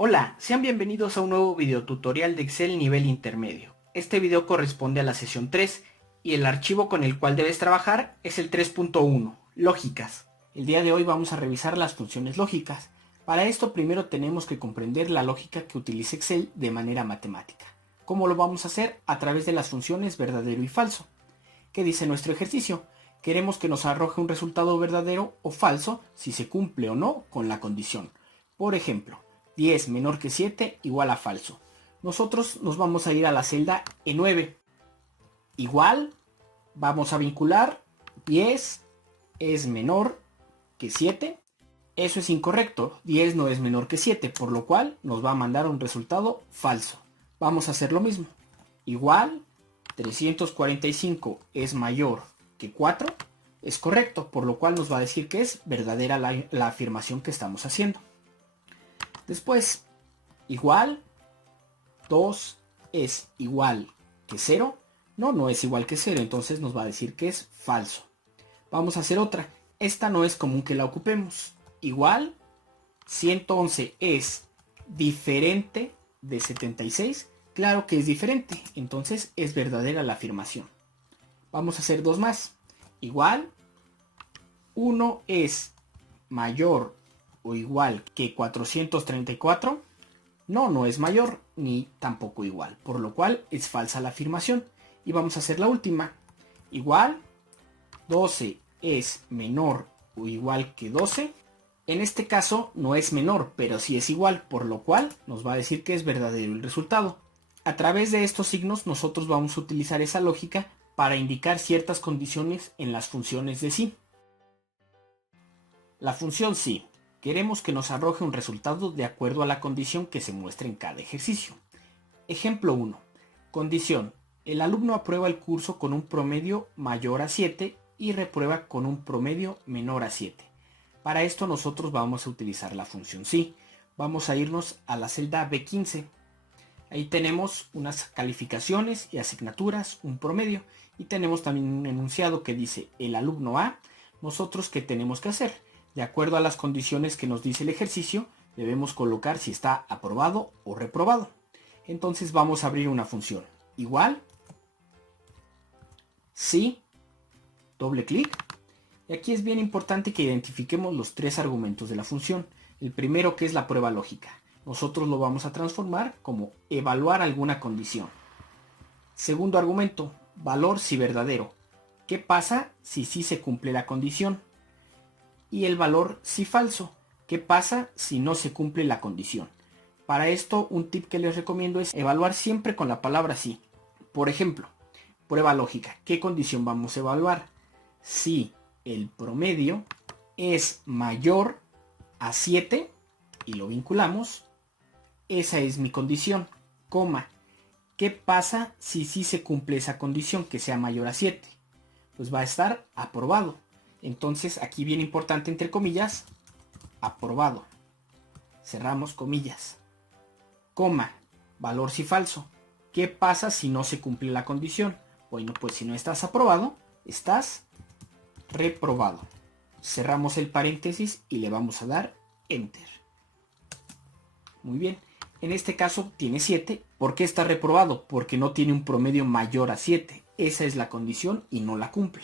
Hola, sean bienvenidos a un nuevo video tutorial de Excel nivel intermedio. Este video corresponde a la sesión 3 y el archivo con el cual debes trabajar es el 3.1, lógicas. El día de hoy vamos a revisar las funciones lógicas. Para esto primero tenemos que comprender la lógica que utiliza Excel de manera matemática. ¿Cómo lo vamos a hacer? A través de las funciones verdadero y falso. ¿Qué dice nuestro ejercicio? Queremos que nos arroje un resultado verdadero o falso si se cumple o no con la condición. Por ejemplo, 10 menor que 7 igual a falso. Nosotros nos vamos a ir a la celda E9. Igual, vamos a vincular 10 es menor que 7. Eso es incorrecto, 10 no es menor que 7, por lo cual nos va a mandar un resultado falso. Vamos a hacer lo mismo. Igual, 345 es mayor que 4. Es correcto, por lo cual nos va a decir que es verdadera la afirmación que estamos haciendo. Después, igual, 2 es igual que 0. No es igual que 0, entonces nos va a decir que es falso. Vamos a hacer otra. Esta no es común que la ocupemos. Igual, 111 es diferente de 76. Claro que es diferente, entonces es verdadera la afirmación. Vamos a hacer dos más. Igual, 1 es mayor o igual que 434. No es mayor ni tampoco igual, por lo cual es falsa la afirmación. Y vamos a hacer la última. Igual, 12 es menor o igual que 12. En este caso no es menor, pero sí es igual, por lo cual nos va a decir que es verdadero el resultado. A través de estos signos nosotros vamos a utilizar esa lógica para indicar ciertas condiciones en las funciones de sí. La función sí. Queremos que nos arroje un resultado de acuerdo a la condición que se muestra en cada ejercicio. Ejemplo 1. Condición. El alumno aprueba el curso con un promedio mayor a 7 y reprueba con un promedio menor a 7. Para esto nosotros vamos a utilizar la función sí. Vamos a irnos a la celda B15. Ahí tenemos unas calificaciones y asignaturas, un promedio. Y tenemos también un enunciado que dice el alumno A. Nosotros, ¿qué tenemos que hacer? De acuerdo a las condiciones que nos dice el ejercicio, debemos colocar si está aprobado o reprobado. Entonces vamos a abrir una función. Igual, sí, doble clic. Y aquí es bien importante que identifiquemos los tres argumentos de la función. El primero, que es la prueba lógica. Nosotros lo vamos a transformar como evaluar alguna condición. Segundo argumento, valor si verdadero. ¿Qué pasa si sí se cumple la condición? Y el valor si falso. ¿Qué pasa si no se cumple la condición? Para esto, un tip que les recomiendo es evaluar siempre con la palabra sí. Por ejemplo, prueba lógica. ¿Qué condición vamos a evaluar? Si el promedio es mayor a 7 y lo vinculamos, esa es mi condición, coma. ¿Qué pasa si sí se cumple esa condición, que sea mayor a 7? Pues va a estar aprobado. Entonces aquí bien importante entre comillas, aprobado. Cerramos comillas. Coma, valor si falso. ¿Qué pasa si no se cumple la condición? Bueno, pues si no estás aprobado, estás reprobado. Cerramos el paréntesis y le vamos a dar Enter. Muy bien. En este caso tiene 7. ¿Por qué está reprobado? Porque no tiene un promedio mayor a 7. Esa es la condición y no la cumple.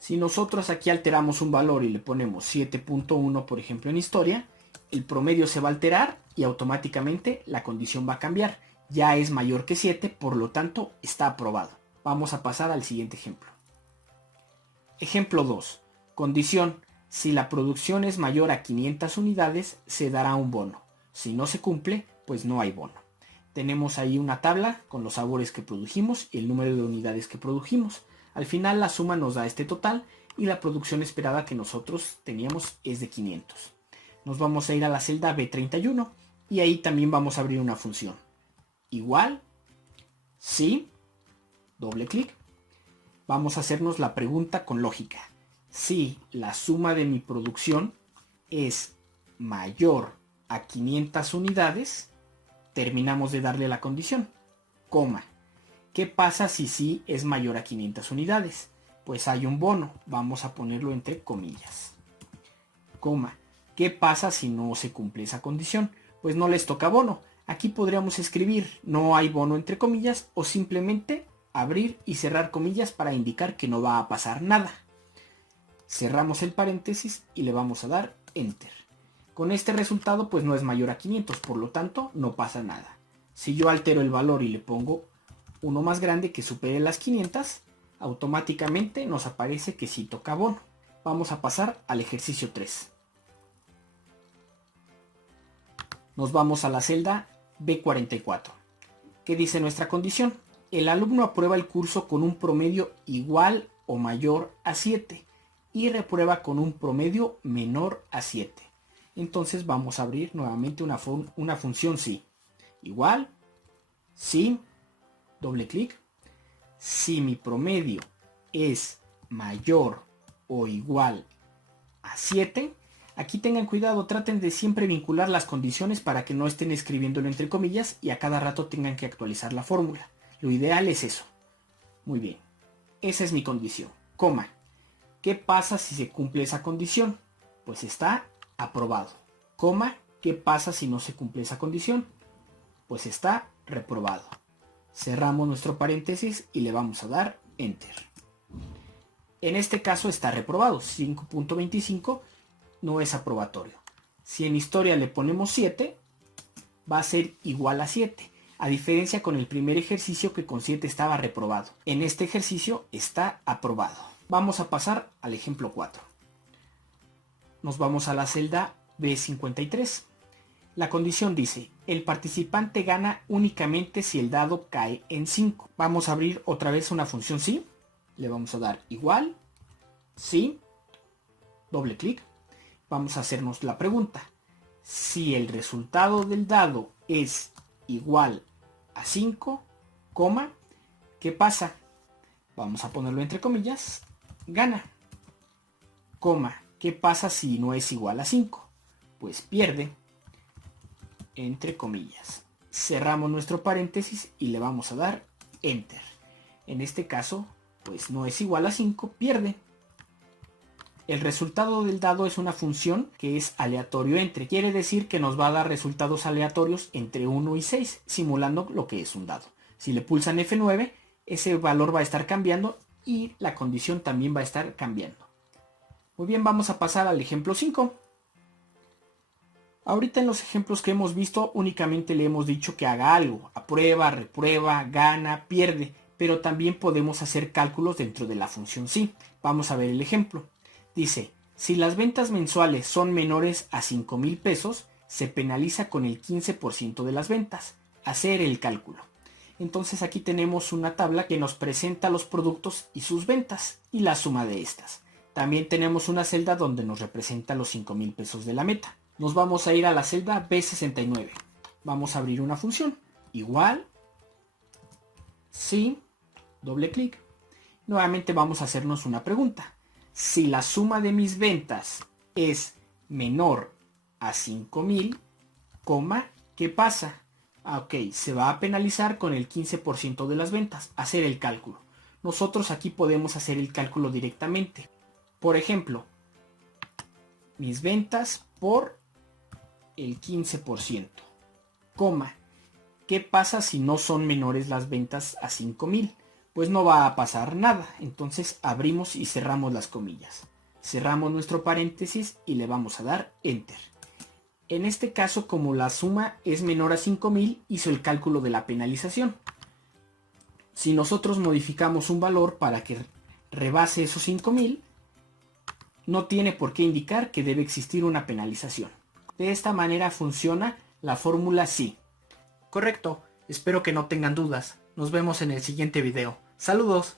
Si nosotros aquí alteramos un valor y le ponemos 7.1, por ejemplo, en historia, el promedio se va a alterar y automáticamente la condición va a cambiar. Ya es mayor que 7, por lo tanto está aprobado. Vamos a pasar al siguiente ejemplo. Ejemplo 2. Condición. Si la producción es mayor a 500 unidades, se dará un bono. Si no se cumple, pues no hay bono. Tenemos ahí una tabla con los sabores que produjimos y el número de unidades que produjimos. Al final la suma nos da este total y la producción esperada que nosotros teníamos es de 500. Nos vamos a ir a la celda B31 y ahí también vamos a abrir una función. Igual, sí, doble clic. Vamos a hacernos la pregunta con lógica. Si la suma de mi producción es mayor a 500 unidades, terminamos de darle la condición, coma. ¿Qué pasa si sí es mayor a 500 unidades? Pues hay un bono, vamos a ponerlo entre comillas. Coma. ¿Qué pasa si no se cumple esa condición? pues no les toca bono. Aquí podríamos escribir no hay bono entre comillas o simplemente abrir y cerrar comillas para indicar que no va a pasar nada. Cerramos el paréntesis y le vamos a dar Enter. Con este resultado pues no es mayor a 500, por lo tanto no pasa nada. Si yo altero el valor y le pongo uno más grande que supere las 500, automáticamente nos aparece que sí toca bono. Vamos a pasar al ejercicio 3. Nos vamos a la celda B44. ¿Qué dice nuestra condición? El alumno aprueba el curso con un promedio igual o mayor a 7 y reprueba con un promedio menor a 7. Entonces vamos a abrir nuevamente una función si. Igual, si, doble clic. Si mi promedio es mayor o igual a 7, aquí tengan cuidado, traten de siempre vincular las condiciones para que no estén escribiéndolo entre comillas y a cada rato tengan que actualizar la fórmula. Lo ideal es eso. Muy bien, esa es mi condición, coma. ¿Qué pasa si se cumple esa condición? Pues está aprobado. Coma, ¿qué pasa si no se cumple esa condición? Pues está reprobado. Cerramos nuestro paréntesis y le vamos a dar Enter. En este caso está reprobado, 5.25 no es aprobatorio. Si en historia le ponemos 7, va a ser igual a 7, a diferencia con el primer ejercicio que con 7 estaba reprobado. En este ejercicio está aprobado. Vamos a pasar al ejemplo 4. Nos vamos a la celda B53. La condición dice, el participante gana únicamente si el dado cae en 5. Vamos a abrir otra vez una función si. Le vamos a dar igual, si, doble clic. Vamos a hacernos la pregunta. Si el resultado del dado es igual a 5, coma, ¿qué pasa? Vamos a ponerlo entre comillas, gana. Coma, ¿qué pasa si no es igual a 5? Pues pierde, entre comillas. Cerramos nuestro paréntesis y le vamos a dar Enter. En este caso, pues no es igual a 5, pierde. El resultado del dado es una función que es aleatorio entre. Quiere decir que nos va a dar resultados aleatorios entre 1 y 6, simulando lo que es un dado. Si le pulsan F9, ese valor va a estar cambiando y la condición también va a estar cambiando. Muy bien, vamos a pasar al ejemplo 5. Ahorita en los ejemplos que hemos visto únicamente le hemos dicho que haga algo. Aprueba, reprueba, gana, pierde. Pero también podemos hacer cálculos dentro de la función si. Vamos a ver el ejemplo. Dice, si las ventas mensuales son menores a 5,000 pesos, se penaliza con el 15% de las ventas. Hacer el cálculo. Entonces aquí tenemos una tabla que nos presenta los productos y sus ventas y la suma de estas. También tenemos una celda donde nos representa los 5,000 pesos de la meta. Nos vamos a ir a la celda B69. Vamos a abrir una función. Igual, si, doble clic. Nuevamente vamos a hacernos una pregunta. Si la suma de mis ventas es menor a 5,000, ¿qué pasa? Ok, se va a penalizar con el 15% de las ventas. Hacer el cálculo. Nosotros aquí podemos hacer el cálculo directamente. Por ejemplo, mis ventas por el 15%. ¿Qué pasa si no son menores las ventas a 5,000? Pues no va a pasar nada. Entonces abrimos y cerramos las comillas. Cerramos nuestro paréntesis y le vamos a dar Enter. En este caso, como la suma es menor a 5,000, hizo el cálculo de la penalización. Si nosotros modificamos un valor para que rebase esos 5,000, no tiene por qué indicar que debe existir una penalización. De esta manera funciona la fórmula si. Correcto, espero que no tengan dudas. Nos vemos en el siguiente video. ¡Saludos!